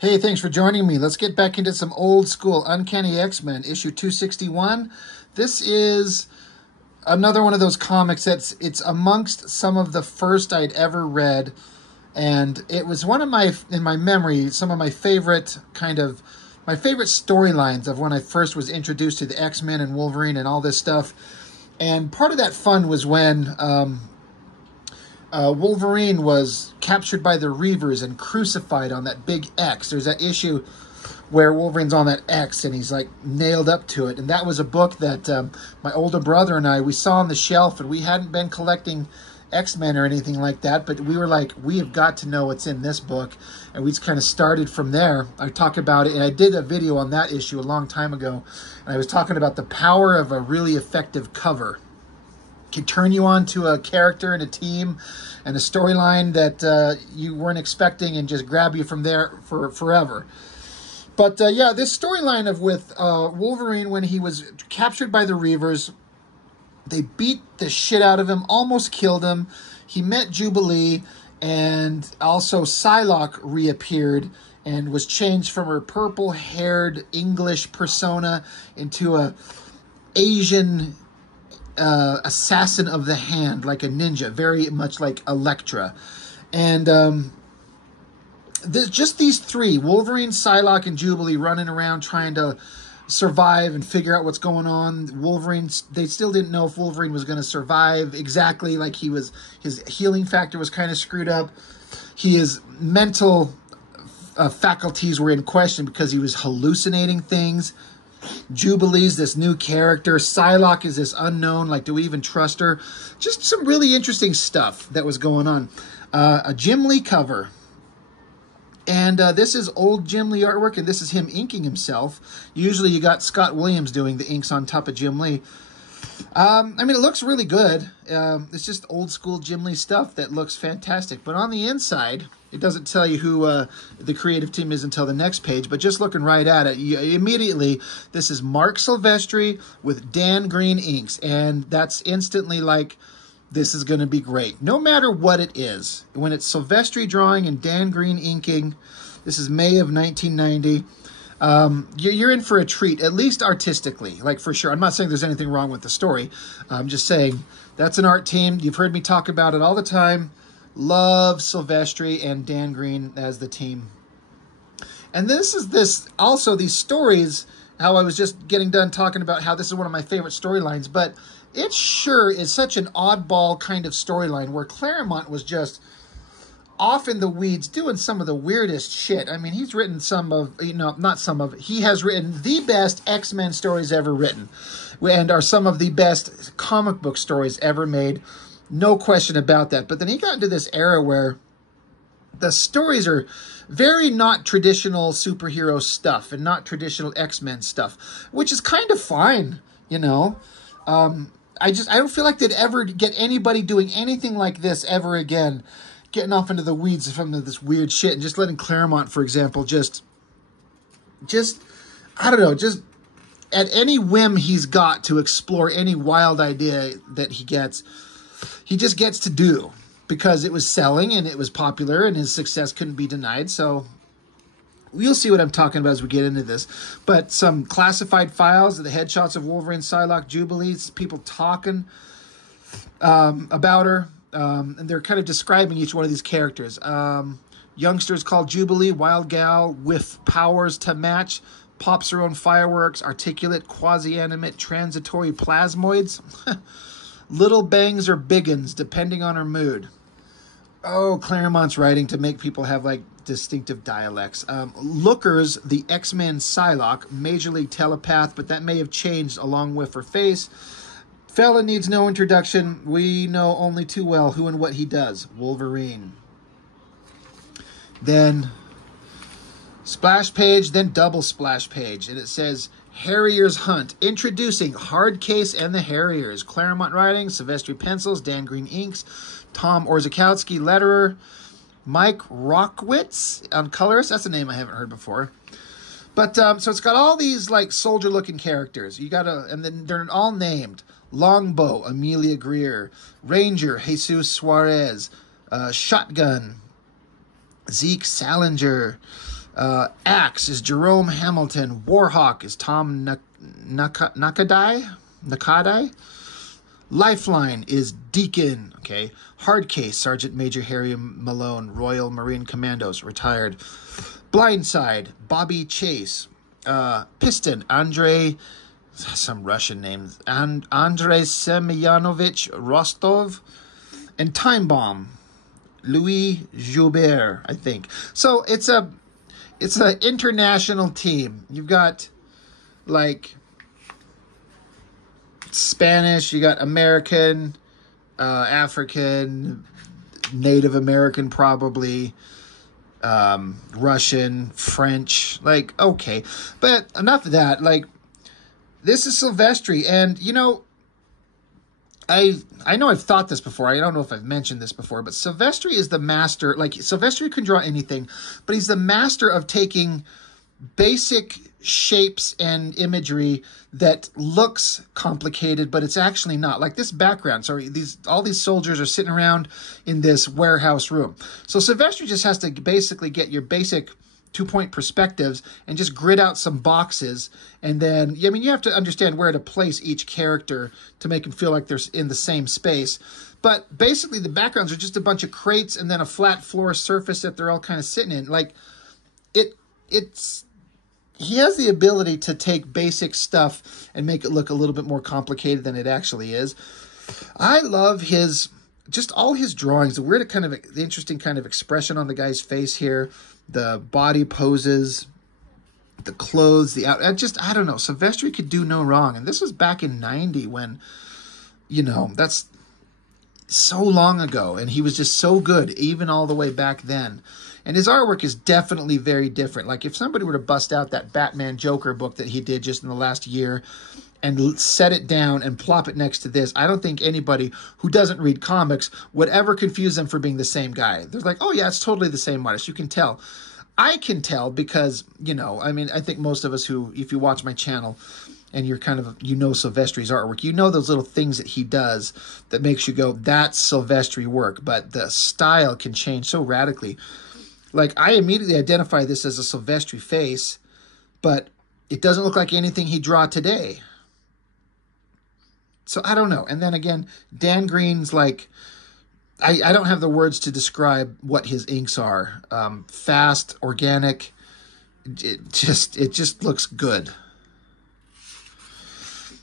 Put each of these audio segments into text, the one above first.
Hey, thanks for joining me. Let's get back into some old school Uncanny X-Men, issue 261. This is another one of those comics it's amongst some of the first I'd ever read, and it was one of in my memory, some of my favorite storylines of when I first was introduced to the X-Men and Wolverine and all this stuff. And part of that fun was when Wolverine was captured by the Reavers and crucified on that big X. There's that issue where Wolverine's on that X and he's like nailed up to it. And that was a book that my older brother and we saw on the shelf, and we hadn't been collecting X-Men or anything like that, but we were like, we have got to know what's in this book. And we just kind of started from there. I talk about it, and I did a video on that issue a long time ago, and I was talking about the power of a really effective cover. Can turn you on to a character and a team and a storyline that you weren't expecting and just grab you from there for forever. But yeah, this storyline with Wolverine, when he was captured by the Reavers, they beat the shit out of him, almost killed him. He met Jubilee, and also Psylocke reappeared and was changed from her purple-haired English persona into a Asian assassin of the hand, like a ninja, very much like Elektra. And just these three, Wolverine, Psylocke, and Jubilee, running around trying to survive and figure out what's going on. Wolverine, they still didn't know if Wolverine was going to survive exactly, like his healing factor was kind of screwed up. His mental faculties were in question because he was hallucinating things. Jubilee's this new character. Psylocke is this unknown, like, do we even trust her? Just some really interesting stuff that was going on. A Jim Lee cover. And this is old Jim Lee artwork, and this is him inking himself. Usually you got Scott Williams doing the inks on top of Jim Lee. I mean, it looks really good. It's just old school Jim Lee stuff that looks fantastic. But on the inside, it doesn't tell you who the creative team is until the next page. But just looking right at it, immediately, this is Mark Silvestri with Dan Green inks. And that's instantly like, this is going to be great. No matter what it is. When it's Silvestri drawing and Dan Green inking, this is May of 1990. You're in for a treat, at least artistically, like for sure. I'm not saying there's anything wrong with the story. I'm just saying that's an art team. You've heard me talk about it all the time. Love Silvestri and Dan Green as the team. And also these stories, how I was just getting done talking about how this is one of my favorite storylines, but it sure is such an oddball kind of storyline where Claremont was just off in the weeds doing some of the weirdest shit. I mean, he's written he has written the best X-Men stories ever written, and are some of the best comic book stories ever made. No question about that. But then he got into this era where the stories are very not traditional superhero stuff and not traditional X-Men stuff, which is kind of fine, you know. I don't feel like they'd ever get anybody doing anything like this ever again, getting off into the weeds from this weird shit and just letting Claremont, for example, just I don't know, just at any whim he's got to explore any wild idea that he just gets to do because it was selling and it was popular and his success couldn't be denied. So you'll see what I'm talking about as we get into this. But some classified files, the headshots of Wolverine, Psylocke, Jubilee, people talking about her. And they're kind of describing each one of these characters. Youngsters called Jubilee, wild gal with powers to match, pops her own fireworks, articulate, quasi-animate, transitory plasmoids. Little bangs or biggins, depending on her mood. Oh, Claremont's writing to make people have, like, distinctive dialects. Lookers, the X-Men Psylocke, Major League telepath, but that may have changed along with her face. Fella needs no introduction. We know only too well who and what he does. Wolverine. Then splash page, then double splash page. And it says, Harriers Hunt. Introducing Hard Case and the Harriers. Claremont writing, Silvestri pencils, Dan Green inks, Tom Orzechowski letterer, Mike Rockwitz on colors. That's a name I haven't heard before. But, so it's got all these, like, soldier-looking characters. And then they're all named. Longbow, Amelia Greer. Ranger, Jesus Suarez. Shotgun, Zeke Salinger. Axe is Jerome Hamilton. Warhawk is Tom Nakadai. Lifeline is Deacon. Okay. Hardcase, Sergeant Major Harry Malone, Royal Marine Commandos, retired. Blindside, Bobby Chase. Piston, Andrei, some Russian names, Andrei Semyonovich Rostov. And Time Bomb, Louis Joubert, I think. So it's an international team. You've got like Spanish, you got American, African, Native American probably, Russian, French, like, okay. But enough of that. Like, this is Silvestri, and, you know, I know I've thought this before. I don't know if I've mentioned this before, but Silvestri is the master. Like, Silvestri can draw anything, but he's the master of taking basic shapes and imagery that looks complicated, but it's actually not. Like this background. So all these soldiers are sitting around in this warehouse room. So Silvestri just has to basically get your basic 2-point perspectives and just grid out some boxes. And then, I mean, you have to understand where to place each character to make them feel like they're in the same space. But basically the backgrounds are just a bunch of crates and then a flat floor surface that they're all kind of sitting in. Like he has the ability to take basic stuff and make it look a little bit more complicated than it actually is. I love just all his drawings, the interesting kind of expression on the guy's face here, the body poses, the clothes, I don't know. Silvestri could do no wrong. And this was back in 90 when, you know, that's so long ago. And he was just so good, even all the way back then. And his artwork is definitely very different. Like if somebody were to bust out that Batman Joker book that he did just in the last year and set it down and plop it next to this, I don't think anybody who doesn't read comics would ever confuse them for being the same guy. They're like, oh yeah, it's totally the same artist. You can tell. I can tell because, you know, I mean, I think most of us who, if you watch my channel and you're kind of, you know, Silvestri's artwork, you know those little things that he does that makes you go, that's Silvestri work. But the style can change so radically. Like, I immediately identify this as a Silvestri face, but it doesn't look like anything he draw today. So, I don't know. And then again, Dan Green's like, I don't have the words to describe what his inks are. Fast, organic, it just looks good.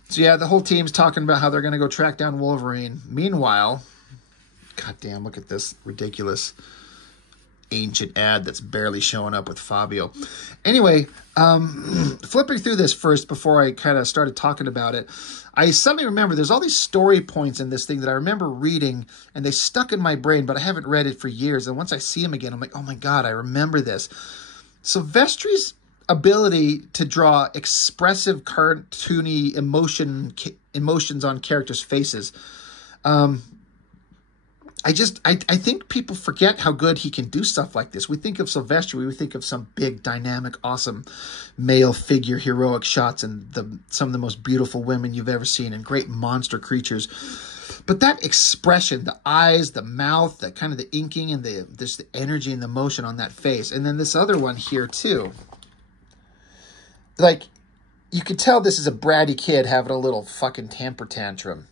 So, yeah, the whole team's talking about how they're going to go track down Wolverine. Meanwhile, goddamn, look at this ridiculous ancient ad that's barely showing up with Fabio. Anyway, flipping through this first before I kind of started talking about it, I suddenly remember there's all these story points in this thing that I remember reading and they stuck in my brain, but I haven't read it for years. And once I see them again, I'm like, oh my God, I remember this. Silvestri's ability to draw expressive, cartoony emotions on characters' faces. I think people forget how good he can do stuff like this. We think of Silvestri, we think of some big, dynamic, awesome male figure, heroic shots, and some of the most beautiful women you've ever seen, and great monster creatures. But that expression, the eyes, the mouth, the kind of the inking, and the energy and the motion on that face, and then this other one here too. Like, you could tell this is a bratty kid having a little fucking temper tantrum.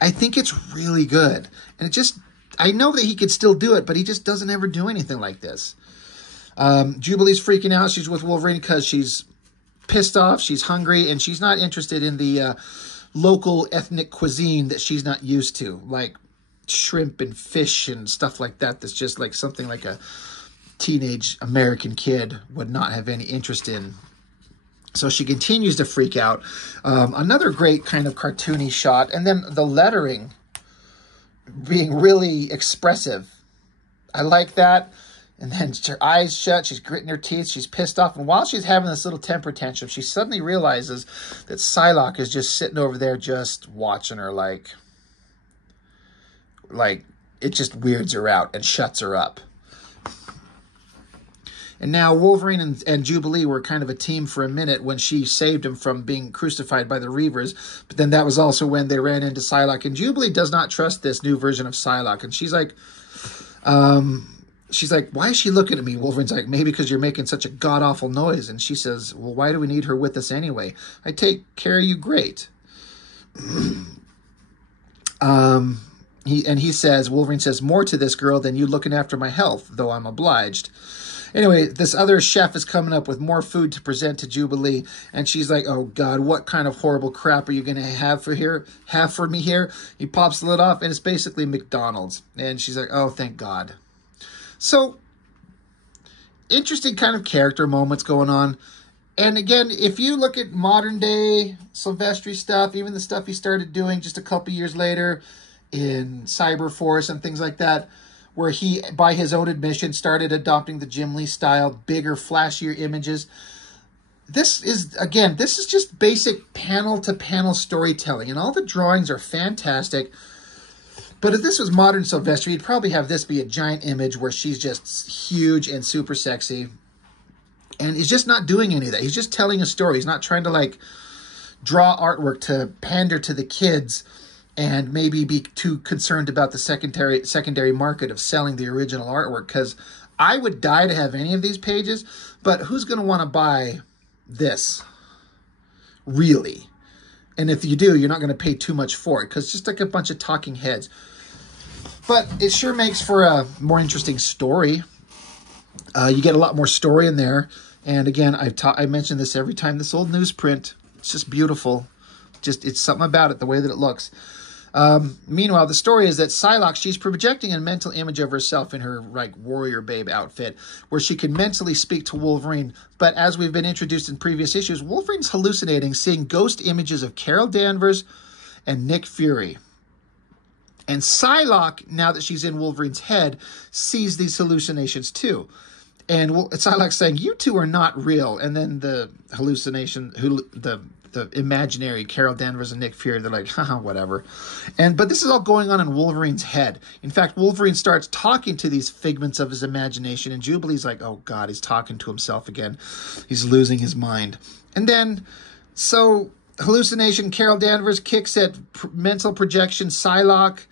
I think it's really good. And I know that he could still do it, but he just doesn't ever do anything like this. Jubilee's freaking out. She's with Wolverine because she's pissed off, she's hungry, and she's not interested in the local ethnic cuisine that she's not used to, like shrimp and fish and stuff like that. That's just like something like a teenage American kid would not have any interest in. So she continues to freak out. Another great kind of cartoony shot. And then the lettering being really expressive. I like that. And then her eyes shut. She's gritting her teeth. She's pissed off. And while she's having this little temper tantrum, she suddenly realizes that Psylocke is just sitting over there just watching her like it just weirds her out and shuts her up. And now Wolverine and Jubilee were kind of a team for a minute when she saved him from being crucified by the Reavers. But then that was also when they ran into Psylocke. And Jubilee does not trust this new version of Psylocke. And she's like, she's like, why is she looking at me? Wolverine's like, maybe because you're making such a god-awful noise. And she says, well, why do we need her with us anyway? I take care of you great. He says, Wolverine says, more to this girl than you looking after my health, though I'm obliged. Anyway, this other chef is coming up with more food to present to Jubilee, and she's like, oh God, what kind of horrible crap are you going to have for me here? He pops the lid off, and it's basically McDonald's. And she's like, oh, thank God. So, interesting kind of character moments going on. And again, if you look at modern day Silvestri stuff, even the stuff he started doing just a couple years later in Cyberforce and things like that, where he, by his own admission, started adopting the Jim Lee style, bigger, flashier images. This is just basic panel-to-panel storytelling, and all the drawings are fantastic. But if this was modern Silvestri, you'd probably have this be a giant image where she's just huge and super sexy. And he's just not doing any of that. He's just telling a story. He's not trying to, like, draw artwork to pander to the kids and maybe be too concerned about the secondary market of selling the original artwork, because I would die to have any of these pages, but who's going to want to buy this, really? And if you do, you're not going to pay too much for it, because it's just like a bunch of talking heads. But it sure makes for a more interesting story. You get a lot more story in there, and again, I mention this every time, this old newsprint, it's just beautiful. It's something about it, the way that it looks. Meanwhile, the story is that Psylocke, she's projecting a mental image of herself in her like warrior babe outfit, where she can mentally speak to Wolverine. But as we've been introduced in previous issues, Wolverine's hallucinating, seeing ghost images of Carol Danvers and Nick Fury. And Psylocke, now that she's in Wolverine's head, sees these hallucinations too. And Psylocke's saying, you two are not real. And then the hallucination, the imaginary Carol Danvers and Nick Fury, they're like, haha, whatever. But this is all going on in Wolverine's head. In fact, Wolverine starts talking to these figments of his imagination, and Jubilee's like, oh God, he's talking to himself again. He's losing his mind. And then, so, hallucination, Carol Danvers kicks at mental projection, Psylocke.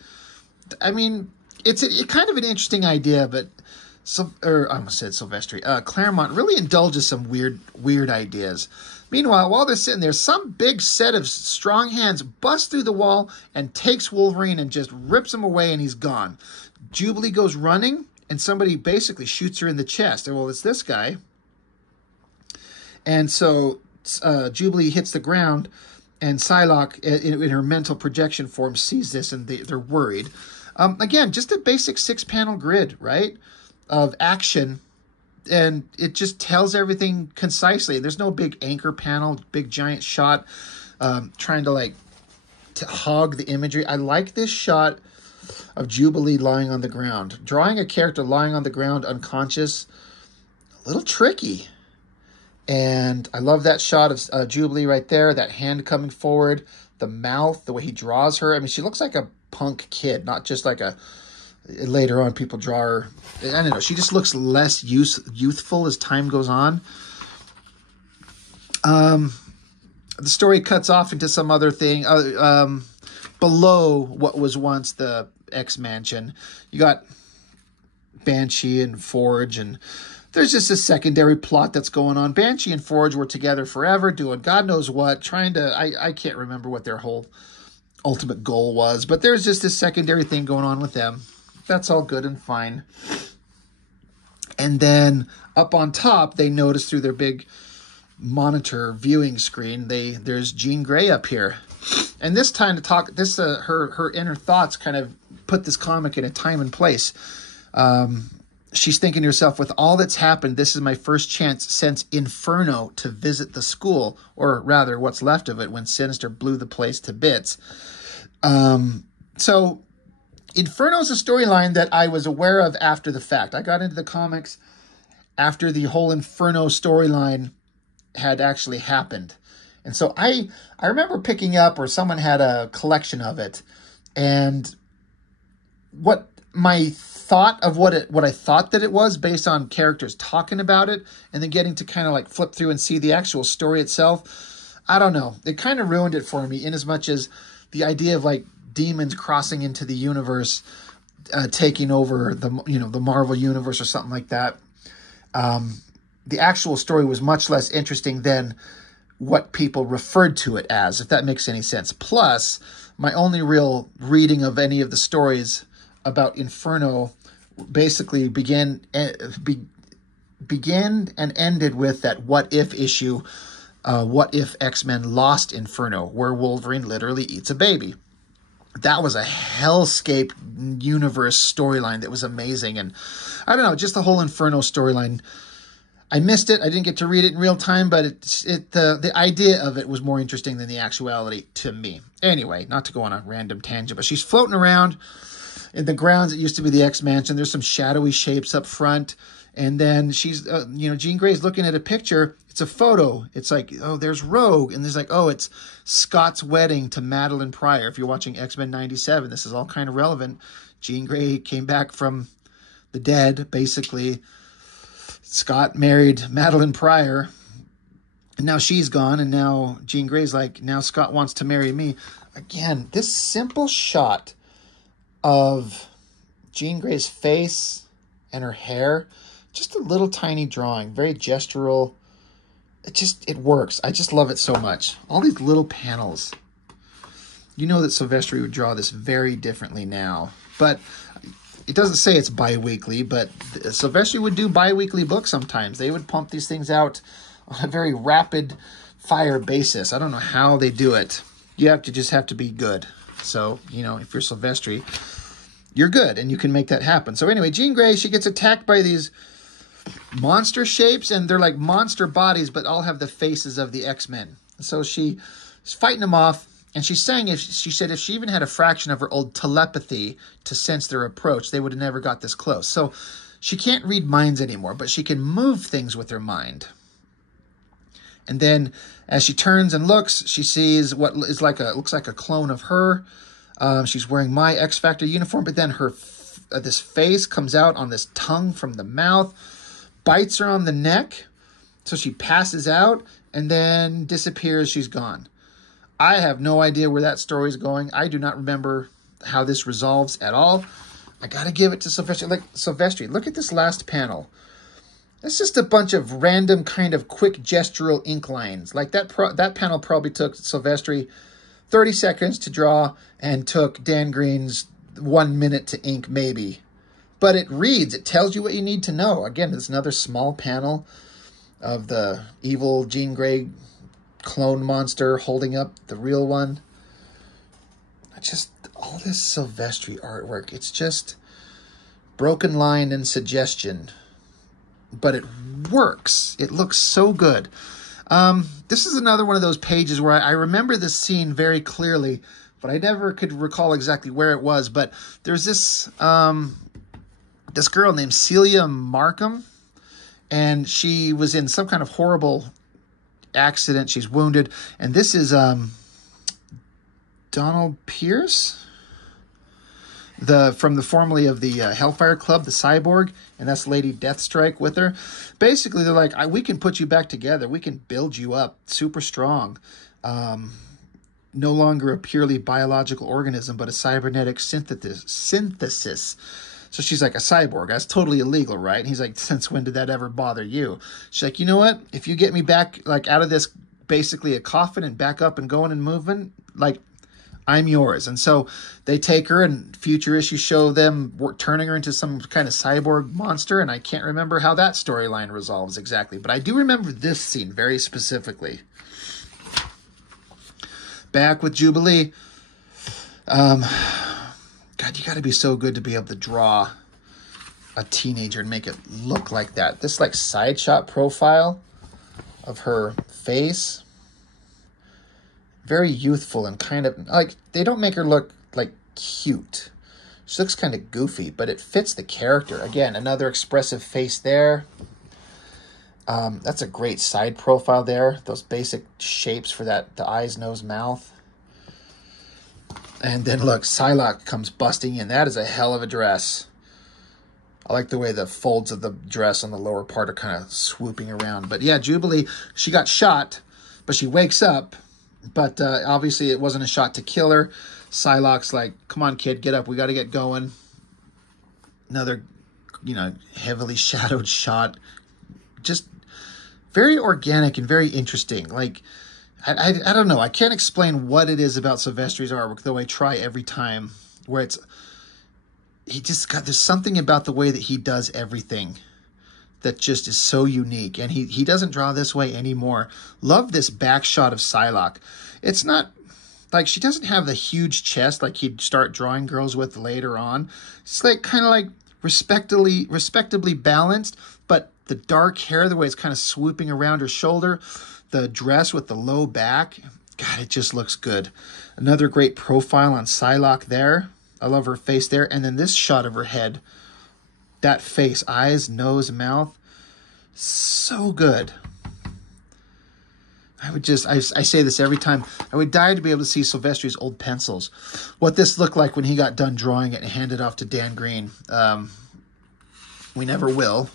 I mean, it's kind of an interesting idea, but, I almost said Silvestri. Claremont really indulges some weird ideas. Meanwhile, while they're sitting there, some big set of strong hands busts through the wall and takes Wolverine and just rips him away, and he's gone. Jubilee goes running, and somebody basically shoots her in the chest. And, well, it's this guy. And so Jubilee hits the ground, and Psylocke, in her mental projection form, sees this, and they're worried. Again, just a basic 6-panel grid, right, of action. And it just tells everything concisely. There's no big anchor panel, big giant shot trying to hog the imagery. I like this shot of Jubilee lying on the ground. Drawing a character lying on the ground unconscious, a little tricky. And I love that shot of Jubilee right there, that hand coming forward, the mouth, the way he draws her. I mean, she looks like a punk kid, not just like a... Later on, people draw her. I don't know. She just looks less youthful as time goes on. The story cuts off into some other thing. Below what was once the X Mansion, you got Banshee and Forge, and there's just a secondary plot that's going on. Banshee and Forge were together forever, doing God knows what, trying to... I can't remember what their whole ultimate goal was, but there's just this secondary thing going on with them. That's all good and fine. And then up on top, they notice through their big monitor viewing screen, there's Jean Grey up here. And this time to talk, her inner thoughts kind of put this comic in a time and place. She's thinking to herself, with all that's happened, this is my first chance since Inferno to visit the school, or rather what's left of it when Sinister blew the place to bits. So Inferno is a storyline that I was aware of after the fact. I got into the comics after the whole Inferno storyline had actually happened. And so I remember picking up, or someone had a collection of it, and what my thought of what I thought that it was based on characters talking about it, and then getting to kind of like flip through and see the actual story itself, I don't know. It kind of ruined it for me, in as much as the idea of like demons crossing into the universe taking over the Marvel universe or something like that. The actual story was much less interesting than what people referred to it as, if that makes any sense. Plus, my only real reading of any of the stories about Inferno basically began and ended with that what if issue, what if X-Men lost Inferno, where Wolverine literally eats a baby. That was a hellscape universe storyline that was amazing. And I don't know, just the whole Inferno storyline, I missed it. I didn't get to read it in real time, but the idea of it was more interesting than the actuality to me. Anyway, not to go on a random tangent, but she's floating around in the grounds that used to be the X-Mansion. There's some shadowy shapes up front. And then she's, Jean Grey's looking at a picture. It's a photo. It's like, oh, there's Rogue. And there's like, oh, it's Scott's wedding to Madeline Pryor. If you're watching X-Men 97, this is all kind of relevant. Jean Grey came back from the dead, basically. Scott married Madeline Pryor. And now she's gone. And now Jean Grey's like, now Scott wants to marry me. Again, this simple shot of Jean Grey's face and her hair, just a little tiny drawing, very gestural. It works. I just love it so much. All these little panels. You know that Silvestri would draw this very differently now. But it doesn't say it's bi-weekly, but Silvestri would do bi-weekly books sometimes. They would pump these things out on a very rapid fire basis. I don't know how they do it. You just have to be good. So, if you're Silvestri, you're good and you can make that happen. So anyway, Jean Grey, she gets attacked by these monster shapes, and they're like monster bodies, but all have the faces of the X-Men. So she's fighting them off, and she's saying, she said if she even had a fraction of her old telepathy to sense their approach, they would have never got this close. So she can't read minds anymore, but she can move things with her mind. And then as she turns and looks, she sees what looks like a clone of her. She's wearing my X-Factor uniform, but then her this face comes out on this tongue from the mouth, bites her on the neck, so she passes out, and then disappears. She's gone. I have no idea where that story's going. I do not remember how this resolves at all. I got to give it to Silvestri. Silvestri, look at this last panel. It's just a bunch of random kind of quick gestural ink lines. Like that panel probably took Silvestri 30 seconds to draw and took Dan Green's 1 minute to ink maybe. But it reads, it tells you what you need to know. Again, there's another small panel of the evil Jean Grey clone monster holding up the real one. All this Silvestri artwork, it's just broken line and suggestion. But it works. It looks so good. This is another one of those pages where I remember this scene very clearly, but I never could recall exactly where it was. But there's this this girl named Celia Markham, and she was in some kind of horrible accident. She's wounded, and this is Donald Pierce, from the formerly of the Hellfire Club, the Cyborg, and that's Lady Deathstrike with her. Basically, they're like, we can put you back together. We can build you up super strong. No longer a purely biological organism, but a cybernetic synthesis. So she's like, a cyborg. That's totally illegal, right? And he's like, since when did that ever bother you? She's like, you know what? If you get me back, like, out of this, basically a coffin, and back up and going and moving, like, I'm yours. And so they take her, and future issues show them turning her into some kind of cyborg monster, and I can't remember how that storyline resolves exactly. But I do remember this scene very specifically. Back with Jubilee. God, you got to be so good to be able to draw a teenager and make it look like that. This, like, side shot profile of her face, very youthful and kind of, like, they don't make her look, like, cute. She looks kind of goofy, but it fits the character. Again, another expressive face there. That's a great side profile there. Those basic shapes for that, the eyes, nose, mouth. And then, look, Psylocke comes busting in. That is a hell of a dress. I like the way the folds of the dress on the lower part are kind of swooping around. But, yeah, Jubilee, she got shot, but she wakes up. But obviously it wasn't a shot to kill her. Psylocke's like, come on, kid, get up. We got to get going. Another, heavily shadowed shot. Just very organic and very interesting. Like, I don't know. I can't explain what it is about Silvestri's artwork, though I try every time, where there's something about the way that he does everything that just is so unique. And he doesn't draw this way anymore. Love this back shot of Psylocke. It's not like she doesn't have the huge chest like he'd start drawing girls with later on. It's like kind of like respectably balanced, but the dark hair, the way it's kind of swooping around her shoulder, the dress with the low back, God, it just looks good. Another great profile on Psylocke there. I love her face there. And then this shot of her head, that face, eyes, nose, mouth, so good. I say this every time. I would die to be able to see Silvestri's old pencils. What this looked like when he got done drawing it and handed it off to Dan Green. We never will,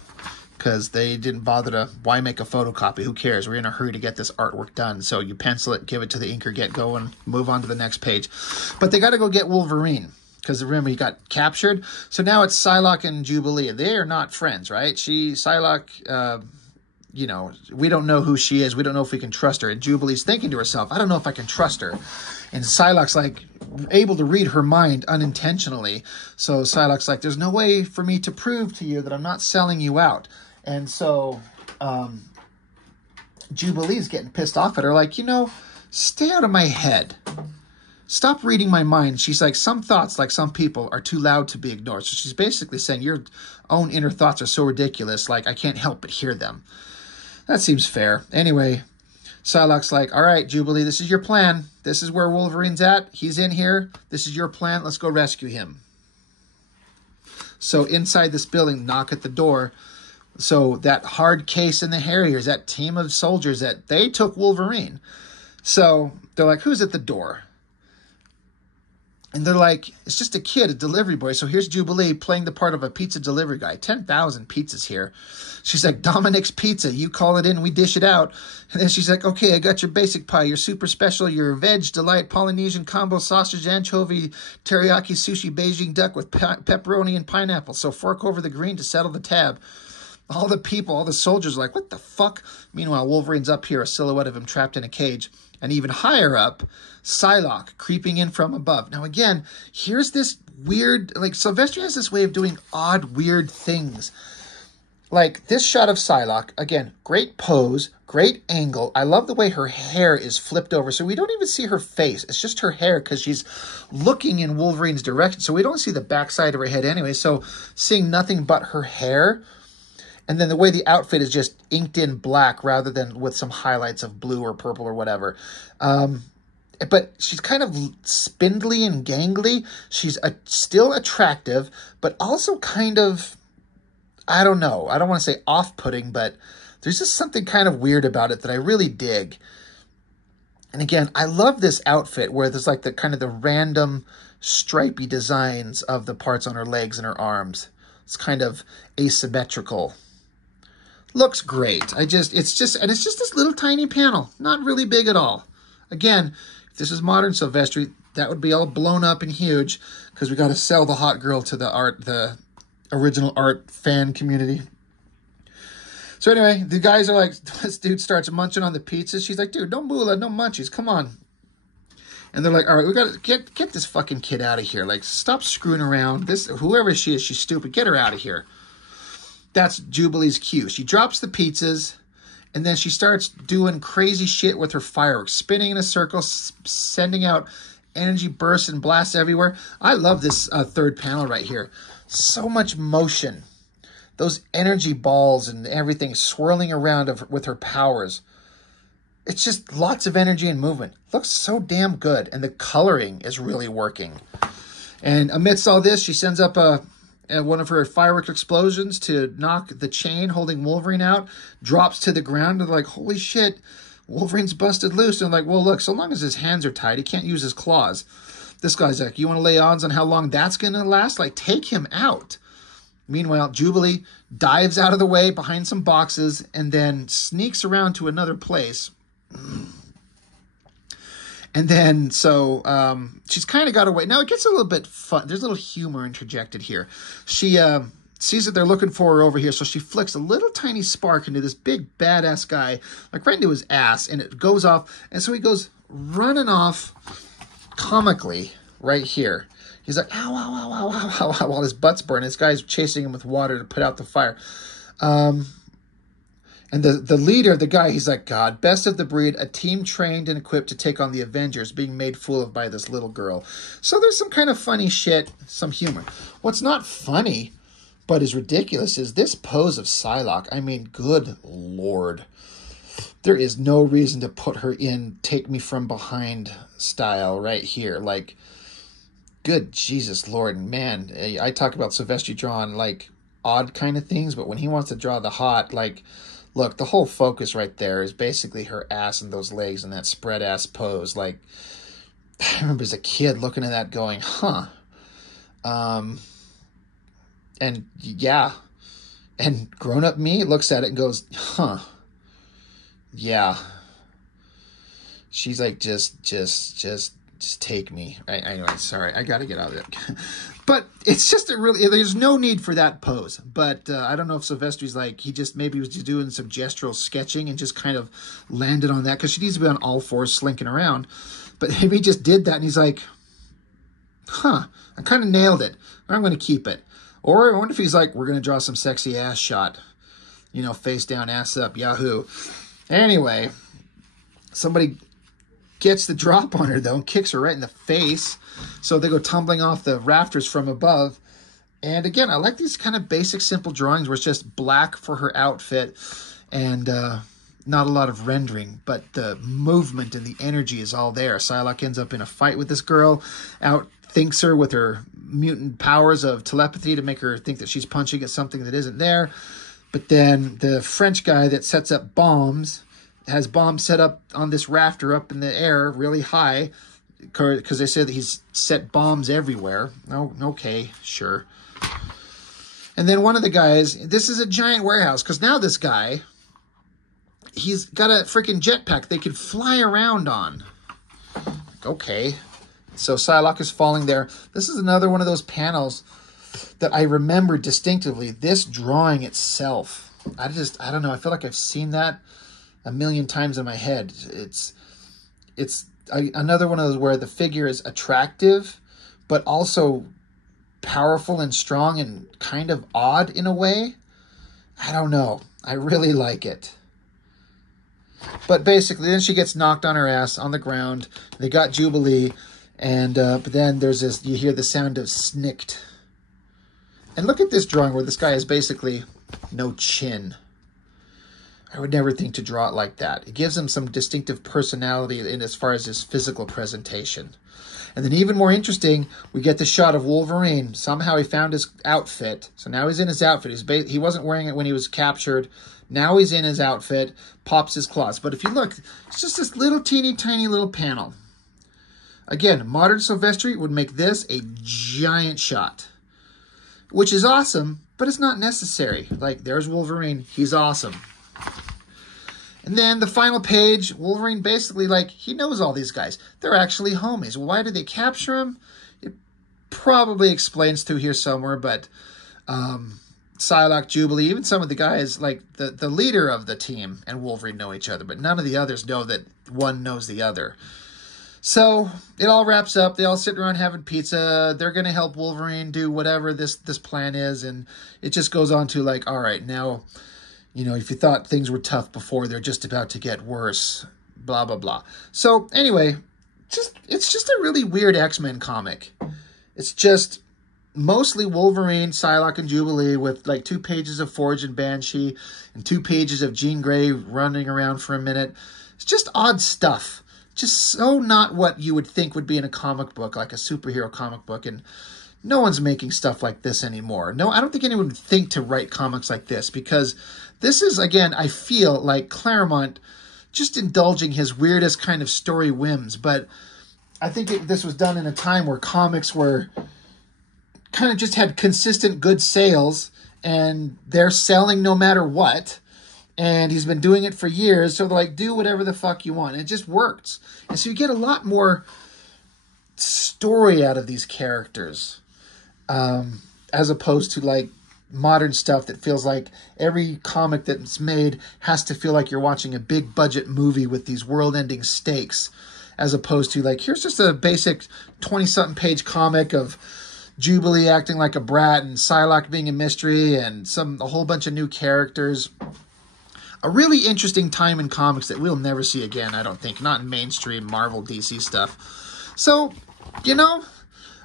because they didn't bother to, why make a photocopy? Who cares? We're in a hurry to get this artwork done. So you pencil it, give it to the inker, get going, move on to the next page. But they got to go get Wolverine, because remember, he got captured. So now it's Psylocke and Jubilee. They are not friends, right? Psylocke, we don't know who she is. We don't know if we can trust her. And Jubilee's thinking to herself, I don't know if I can trust her. And Psylocke's like able to read her mind unintentionally. So Psylocke's like, there's no way for me to prove to you that I'm not selling you out. And so Jubilee's getting pissed off at her, like, stay out of my head. Stop reading my mind. She's like, some thoughts, like some people, are too loud to be ignored. So she's basically saying your own inner thoughts are so ridiculous, like I can't help but hear them. That seems fair. Anyway, Psylocke's like, all right, Jubilee, this is your plan. This is where Wolverine's at. He's in here. This is your plan. Let's go rescue him. So inside this building, knock at the door. So that hard case in the Harriers, that team of soldiers, that they took Wolverine. So they're like, who's at the door? And they're like, it's just a kid, a delivery boy. So here's Jubilee playing the part of a pizza delivery guy. 10,000 pizzas here. She's like, Dominic's Pizza. You call it in, we dish it out. And then she's like, okay, I got your basic pie, your super special, your veg delight, Polynesian combo, sausage, anchovy, teriyaki, sushi, Beijing duck with pepperoni and pineapple. So fork over the green to settle the tab. All the people, all the soldiers are like, what the fuck? Meanwhile, Wolverine's up here, a silhouette of him trapped in a cage. And even higher up, Psylocke creeping in from above. Now again, here's this weird, like Silvestri has this way of doing odd, weird things. Like this shot of Psylocke, again, great pose, great angle. I love the way her hair is flipped over. So we don't even see her face. It's just her hair because she's looking in Wolverine's direction. So we don't see the backside of her head anyway. So seeing nothing but her hair. And then the way the outfit is just inked in black rather than with some highlights of blue or purple or whatever. But she's kind of spindly and gangly. She's still attractive, but also kind of, I don't know. I don't want to say off-putting, but there's just something kind of weird about it that I really dig. And again, I love this outfit where there's like the kind of the random stripy designs of the parts on her legs and her arms. It's kind of asymmetrical. Looks great. It's just this little tiny panel. Not really big at all. Again, if this is modern Silvestri, that would be all blown up and huge because we got to sell the hot girl to the original art fan community. So anyway, the guys are like, this dude starts munching on the pizza. She's like, dude, no moolah, no munchies. Come on. And they're like, all right, we got to get this fucking kid out of here. Like, stop screwing around. Whoever she is, she's stupid. Get her out of here. That's Jubilee's cue. She drops the pizzas, and then she starts doing crazy shit with her fireworks, spinning in a circle, sending out energy bursts and blasts everywhere. I love this third panel right here. So much motion. Those energy balls and everything swirling around with her powers. It's just lots of energy and movement. Looks so damn good, and the coloring is really working. And amidst all this, she sends up one of her firework explosions to knock the chain holding Wolverine out, drops to the ground, and they're like, holy shit, Wolverine's busted loose. And they're like, well, look, so long as his hands are tied, he can't use his claws. This guy's like, you want to lay odds on how long that's going to last? Like, take him out. Meanwhile, Jubilee dives out of the way behind some boxes and then sneaks around to another place. And then, so she's kind of got away. Now, it gets a little bit fun. There's a little humor interjected here. She sees that they're looking for her over here, so she flicks a little tiny spark into this big badass guy, like right into his ass, and it goes off. And so he goes running off comically right here. He's like, ow, ow, ow, ow, ow, ow, ow, while his butt's burning. This guy's chasing him with water to put out the fire. And the leader, the guy, he's like, God, best of the breed, a team trained and equipped to take on the Avengers, being made fool of by this little girl. So there's some kind of funny shit, some humor. What's not funny, but is ridiculous, is this pose of Psylocke. I mean, good Lord. There is no reason to put her in take me from behind style right here. Like, good Jesus Lord, man. I talk about Silvestri drawing, like, odd kind of things, but when he wants to draw the hot, like... Look, the whole focus right there is basically her ass and those legs and that spread ass pose. Like, I remember as a kid looking at that going, huh. And yeah. And grown up me looks at it and goes, huh. Yeah. She's like, just take me. Anyway, sorry, I got to get out of it. But it's just there's no need for that pose. But I don't know if Silvestri's like, maybe was just doing some gestural sketching and just kind of landed on that, because she needs to be on all fours slinking around. But maybe he just did that and he's like, huh, I kind of nailed it. I'm going to keep it. Or I wonder if he's like, we're going to draw some sexy ass shot. You know, face down, ass up, yahoo. Anyway, somebody gets the drop on her, though, and kicks her right in the face. So they go tumbling off the rafters from above. And again, I like these kind of basic, simple drawings where it's just black for her outfit and not a lot of rendering, but the movement and the energy is all there. Psylocke ends up in a fight with this girl, outthinks her with her mutant powers of telepathy to make her think that she's punching at something that isn't there. But then the French guy that sets up bombs has bombs set up on this rafter up in the air really high, because they said that he's set bombs everywhere. Oh, okay, sure. And then one of the guys, this is a giant warehouse, because now this guy, he's got a freaking jetpack they could fly around on. Okay. So Psylocke is falling there. This is another one of those panels that I remember distinctively. This drawing itself, I don't know. I feel like I've seen that a million times in my head. It's another one of those where the figure is attractive, but also powerful and strong and kind of odd in a way. I don't know. I really like it. But basically, then she gets knocked on her ass on the ground. They got Jubilee, and but then there's this, you hear the sound of snicked. And look at this drawing where this guy has basically no chin. I would never think to draw it like that. It gives him some distinctive personality in as far as his physical presentation. And then even more interesting, we get the shot of Wolverine. Somehow he found his outfit. So now he's in his outfit. He wasn't wearing it when he was captured. Now he's in his outfit, pops his claws. But if you look, it's just this little teeny tiny little panel. Again, modern Silvestri would make this a giant shot, which is awesome, but it's not necessary. Like, there's Wolverine. He's awesome. And then the final page, Wolverine basically, like, he knows all these guys. They're actually homies. Why did they capture him? It probably explains through here somewhere, but Psylocke, Jubilee, even some of the guys, like the leader of the team and Wolverine know each other, but none of the others know that one knows the other. So it all wraps up. They all sit around having pizza. They're going to help Wolverine do whatever this plan is, and it just goes on to, like, all right, now... You know, if you thought things were tough before, they're just about to get worse. Blah, blah, blah. So, anyway, it's just a really weird X-Men comic. It's just mostly Wolverine, Psylocke, and Jubilee with, like, 2 pages of Forge and Banshee and 2 pages of Jean Grey running around for a minute. It's just odd stuff. Just so not what you would think would be in a comic book, like a superhero comic book, and... No one's making stuff like this anymore. No, I don't think anyone would think to write comics like this, because this is, again, I feel like Claremont just indulging his weirdest kind of story whims. But I think this was done in a time where comics were kind of just had consistent good sales, and they're selling no matter what. And he's been doing it for years, so they're like, do whatever the fuck you want. And it just works. And so you get a lot more story out of these characters, as opposed to like modern stuff that feels like every comic that's made has to feel like you're watching a big budget movie with these world-ending stakes, as opposed to like, here's just a basic 20-something page comic of Jubilee acting like a brat and Psylocke being a mystery and a whole bunch of new characters. A really interesting time in comics that we'll never see again, I don't think. Not in mainstream Marvel, DC stuff. So, you know,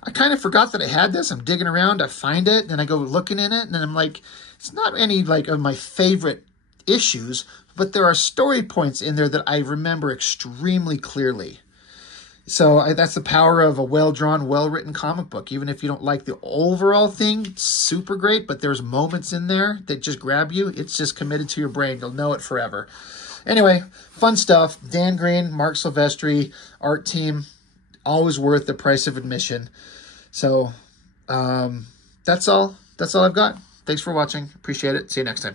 I kind of forgot that I had this. I'm digging around, I find it, and I go looking in it, and I'm like, it's not any like of my favorite issues, but there are story points in there that I remember extremely clearly. So that's the power of a well-drawn, well-written comic book. Even if you don't like the overall thing, it's super great, but there's moments in there that just grab you. It's just committed to your brain. You'll know it forever. Anyway, fun stuff. Dan Green, Mark Silvestri, art team, always worth the price of admission. So that's all. That's all I've got. Thanks for watching. Appreciate it. See you next time.